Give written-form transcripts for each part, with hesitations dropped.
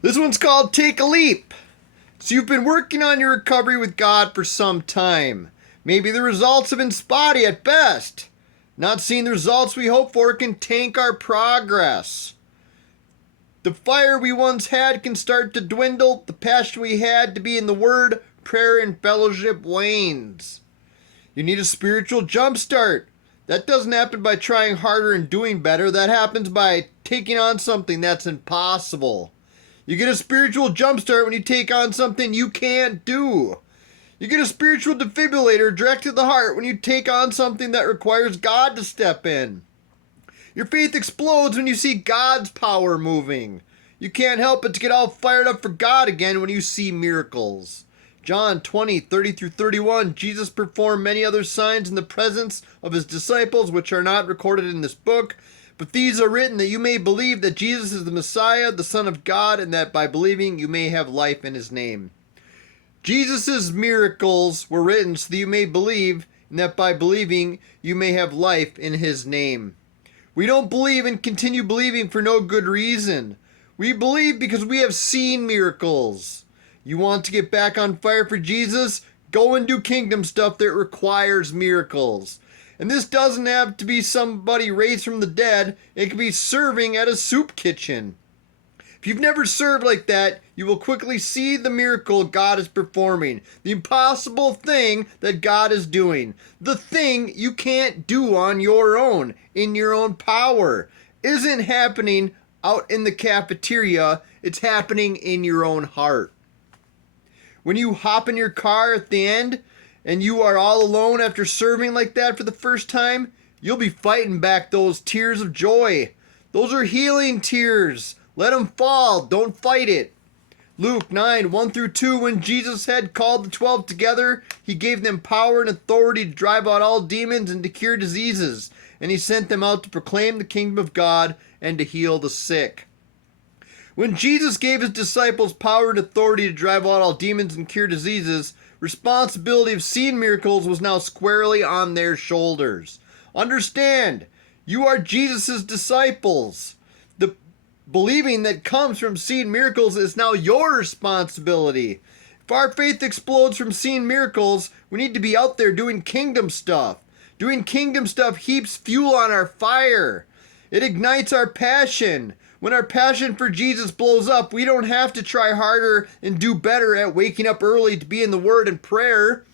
This one's called Take a Leap. So you've been working on your recovery with God for some time. Maybe the results have been spotty at best. Not seeing the results we hope for can tank our progress. The fire we once had can start to dwindle. The passion we had to be in the Word, prayer, and fellowship wanes. You need a spiritual jumpstart. That doesn't happen by trying harder and doing better. That happens by taking on something that's impossible. You get a spiritual jumpstart when you take on something you can't do. You get a spiritual defibrillator direct to the heart when you take on something that requires God to step in. Your faith explodes when you see God's power moving. You can't help but to get all fired up for God again when you see miracles. John 20:30-31, Jesus performed many other signs in the presence of his disciples, which are not recorded in this book. But these are written that you may believe that Jesus is the Messiah, the Son of God, and that by believing you may have life in his name. Jesus' miracles were written so that you may believe, and that by believing you may have life in his name. We don't believe and continue believing for no good reason. We believe because we have seen miracles. You want to get back on fire for Jesus? Go and do kingdom stuff that requires miracles. And this doesn't have to be somebody raised from the dead. It can be serving at a soup kitchen. If you've never served like that, you will quickly see the miracle God is performing. The impossible thing that God is doing. The thing you can't do on your own, in your own power, isn't happening out in the cafeteria. It's happening in your own heart. When you hop in your car at the end and you are all alone after serving like that for the first time, you'll be fighting back those tears of joy. Those are healing tears. Let them fall. Don't fight it. Luke 9:1-2, when Jesus had called the 12 together, he gave them power and authority to drive out all demons and to cure diseases. And he sent them out to proclaim the kingdom of God and to heal the sick. When Jesus gave his disciples power and authority to drive out all demons and cure diseases, responsibility of seeing miracles was now squarely on their shoulders. Understand, you are Jesus' disciples. The believing that comes from seeing miracles is now your responsibility. If our faith explodes from seeing miracles, we need to be out there doing kingdom stuff. Doing kingdom stuff heaps fuel on our fire. It ignites our passion. When our passion for Jesus blows up, we don't have to try harder and do better at waking up early to be in the Word and prayer.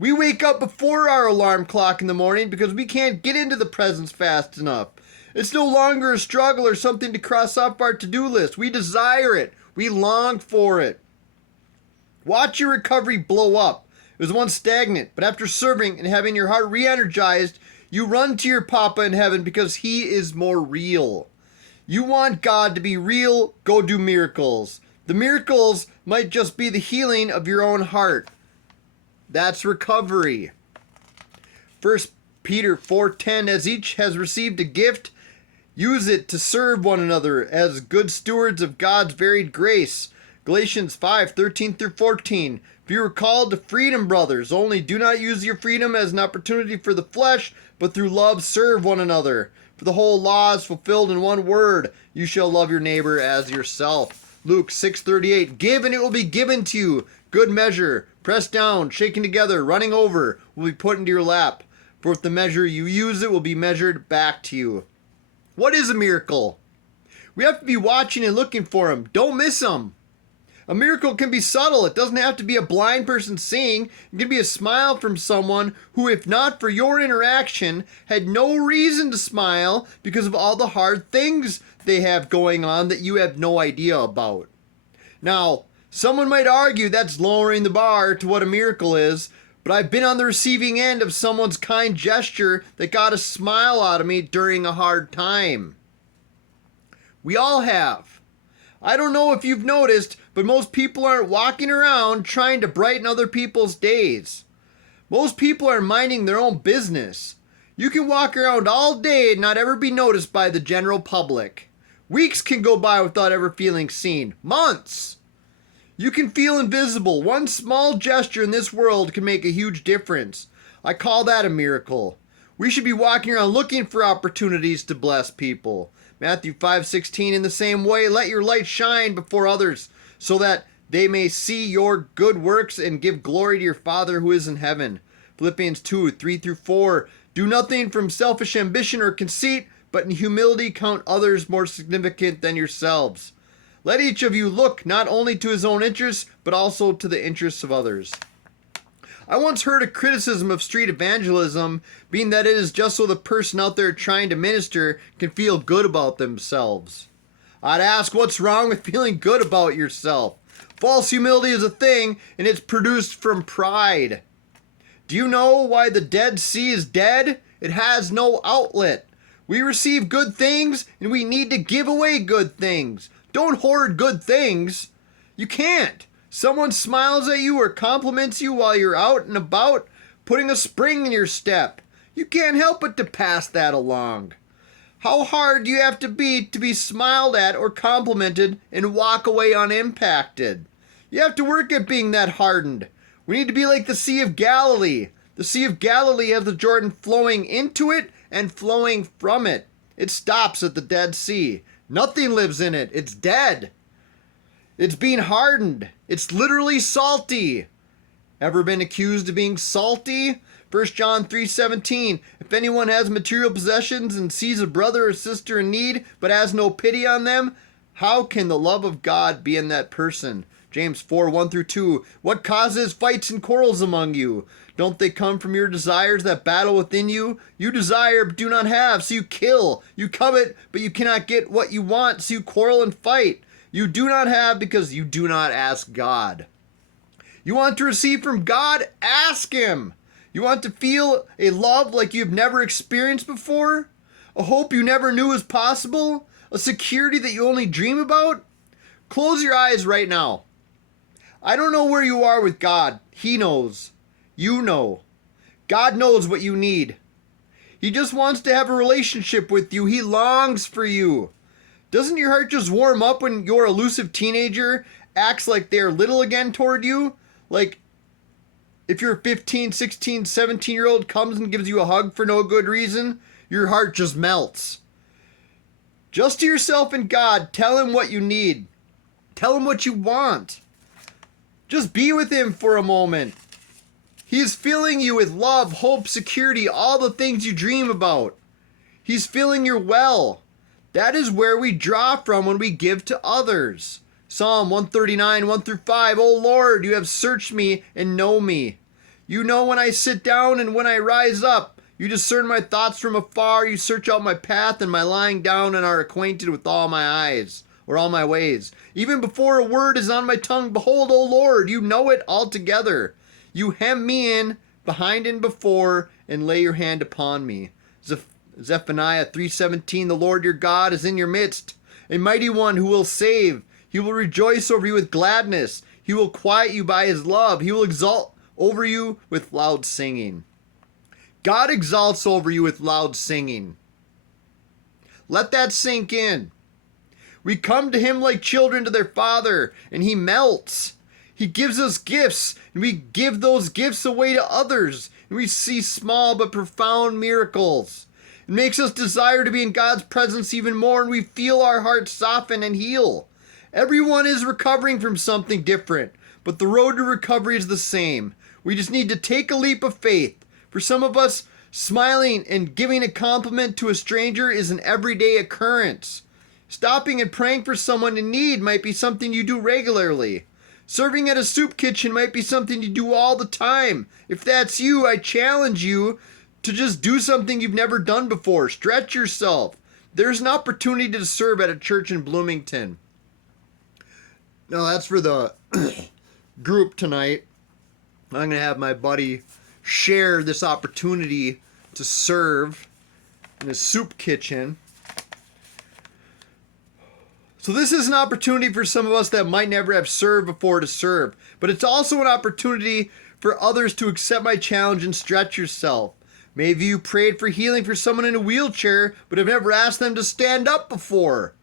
We wake up before our alarm clock in the morning because we can't get into the presence fast enough. It's no longer a struggle or something to cross off our to-do list. We desire it. We long for it. Watch your recovery blow up. It was once stagnant, but after serving and having your heart re-energized, you run to your Papa in heaven because he is more real. You want God to be real, go do miracles. The miracles might just be the healing of your own heart. That's recovery. 1 Peter 4:10, as each has received a gift, use it to serve one another as good stewards of God's varied grace. Galatians 5:13-14, if you are called to freedom, brothers, only do not use your freedom as an opportunity for the flesh, but through love serve one another. For the whole law is fulfilled in one word, you shall love your neighbor as yourself. Luke 6:38, give and it will be given to you. Good measure, pressed down, shaken together, running over, will be put into your lap. For with the measure you use, it will be measured back to you. What is a miracle? We have to be watching and looking for them. Don't miss them. A miracle can be subtle. It doesn't have to be a blind person seeing. It can be a smile from someone who, if not for your interaction, had no reason to smile because of all the hard things they have going on that you have no idea about. Now, someone might argue that's lowering the bar to what a miracle is, but I've been on the receiving end of someone's kind gesture that got a smile out of me during a hard time. We all have. I don't know if you've noticed, but most people aren't walking around trying to brighten other people's days. Most people are minding their own business. You can walk around all day and not ever be noticed by the general public. Weeks can go by without ever feeling seen. Months. You can feel invisible. One small gesture in this world can make a huge difference. I call that a miracle. We should be walking around looking for opportunities to bless people. Matthew 5:16, in the same way, let your light shine before others, so that they may see your good works and give glory to your Father who is in heaven. Philippians 2:3-4, do nothing from selfish ambition or conceit, but in humility count others more significant than yourselves. Let each of you look not only to his own interests, but also to the interests of others. I once heard a criticism of street evangelism being that it is just so the person out there trying to minister can feel good about themselves. I'd ask, what's wrong with feeling good about yourself? False humility is a thing, and it's produced from pride. Do you know why the Dead Sea is dead? It has no outlet. We receive good things, and we need to give away good things. Don't hoard good things. You can't. Someone smiles at you or compliments you while you're out and about, putting a spring in your step. You can't help but to pass that along. How hard do you have to be smiled at or complimented and walk away unimpacted? You have to work at being that hardened. We need to be like the Sea of Galilee. The Sea of Galilee has the Jordan flowing into it and flowing from it. It stops at the Dead Sea. Nothing lives in it. It's dead. It's being hardened. It's literally salty. Ever been accused of being salty? 1 John 3:17, if anyone has material possessions and sees a brother or sister in need, but has no pity on them, how can the love of God be in that person? James 4:1-2, what causes fights and quarrels among you? Don't they come from your desires that battle within you? You desire but do not have, so you kill. You covet, but you cannot get what you want, so you quarrel and fight. You do not have because you do not ask God. You want to receive from God? Ask Him. You want to feel a love like you've never experienced before? A hope you never knew was possible? A security that you only dream about? Close your eyes right now. I don't know where you are with God. He knows. You know. God knows what you need. He just wants to have a relationship with you. He longs for you. Doesn't your heart just warm up when your elusive teenager acts like they're little again toward you? Like, if your 15, 16, 17-year-old comes and gives you a hug for no good reason, your heart just melts. Just to yourself and God, tell Him what you need. Tell Him what you want. Just be with Him for a moment. He is filling you with love, hope, security, all the things you dream about. He's filling your well. That is where we draw from when we give to others. Psalm 139, 1-5, O Lord, you have searched me and know me. You know when I sit down and when I rise up. You discern my thoughts from afar. You search out my path and my lying down and are acquainted with all my eyes, or all my ways. Even before a word is on my tongue, behold, O Lord, you know it altogether. You hem me in, behind and before, and lay your hand upon me. Zephaniah 3:17, the Lord your God is in your midst, a mighty one who will save. He will rejoice over you with gladness. He will quiet you by His love. He will exalt over you with loud singing. God exalts over you with loud singing. Let that sink in. We come to Him like children to their Father, and He melts. He gives us gifts, and we give those gifts away to others, and we see small but profound miracles. It makes us desire to be in God's presence even more, and we feel our hearts soften and heal. Everyone is recovering from something different, but the road to recovery is the same. We just need to take a leap of faith. For some of us, smiling and giving a compliment to a stranger is an everyday occurrence. Stopping and praying for someone in need might be something you do regularly. Serving at a soup kitchen might be something you do all the time. If that's you, I challenge you to just do something you've never done before. Stretch yourself. There's an opportunity to serve at a church in Bloomington. No, that's for the group tonight. I'm going to have my buddy share this opportunity to serve in a soup kitchen. So this is an opportunity for some of us that might never have served before to serve. But it's also an opportunity for others to accept my challenge and stretch yourself. Maybe you prayed for healing for someone in a wheelchair, but have never asked them to stand up before.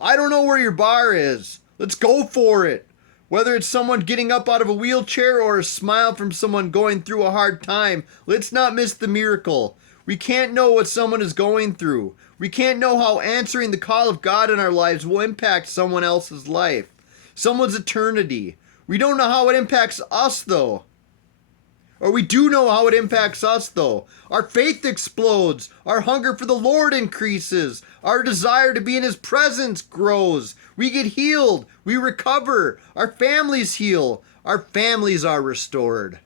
I don't know where your bar is. Let's go for it. Whether it's someone getting up out of a wheelchair or a smile from someone going through a hard time, let's not miss the miracle. We can't know what someone is going through. We can't know how answering the call of God in our lives will impact someone else's life, someone's eternity. We don't know how it impacts us, though. Or we do know how it impacts us, though. Our faith explodes. Our hunger for the Lord increases. Our desire to be in His presence grows. We get healed. We recover. Our families heal. Our families are restored.